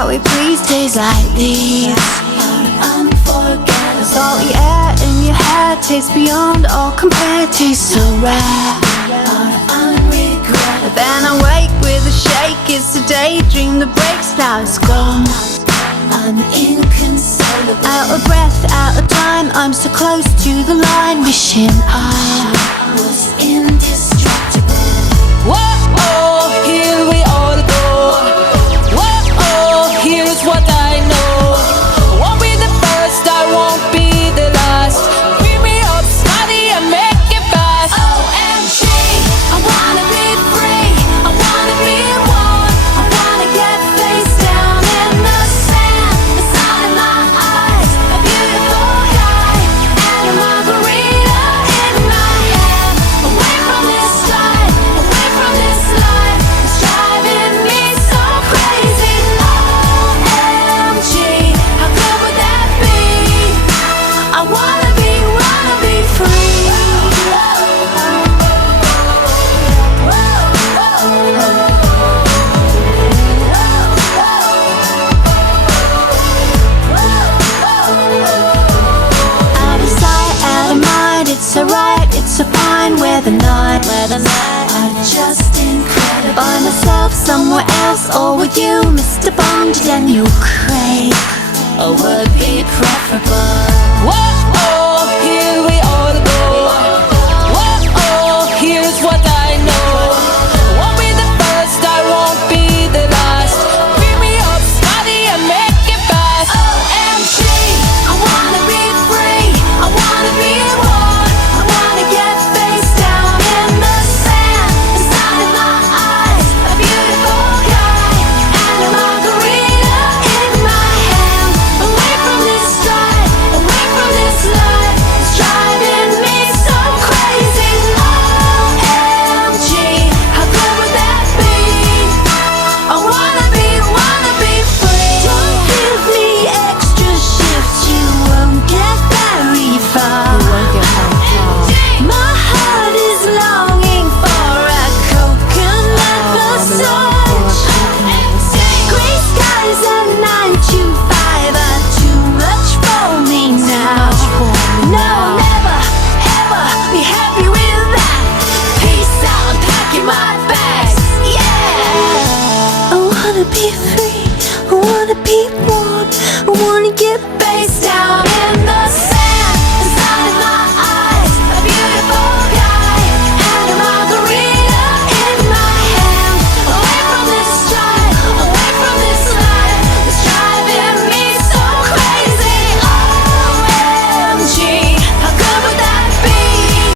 how we breathe days like these. Unforgettable. Salty air in your hair tastes beyond all compare. Tastes so rare. Unregrettable. Then I wake with a shake. It's a daydream that breaks. Now it's gone. I'm inconsolable. Out of breath, out of time. I'm so close to the line. Wishing I Was indestructible. Whoa, here we all go. Whoa, here's what I know. I won't be the first, I won't be the last. Beat me up, study and make it fast. OMG, I wanna be free. I wanna be one. I wanna get face down in the sand. The sun in my eyes, a beautiful guy, and a margarita in my hand. Away from this life, away from this life. It's driving me so crazy. OMG, how good would that be? I wanna be free. out of sight, out of mind. It's alright, it's a fine weather night. I'm just incredible. By myself somewhere else, or with you, Mr. Bond, Daniel Craig. Would be preferable. Whoa,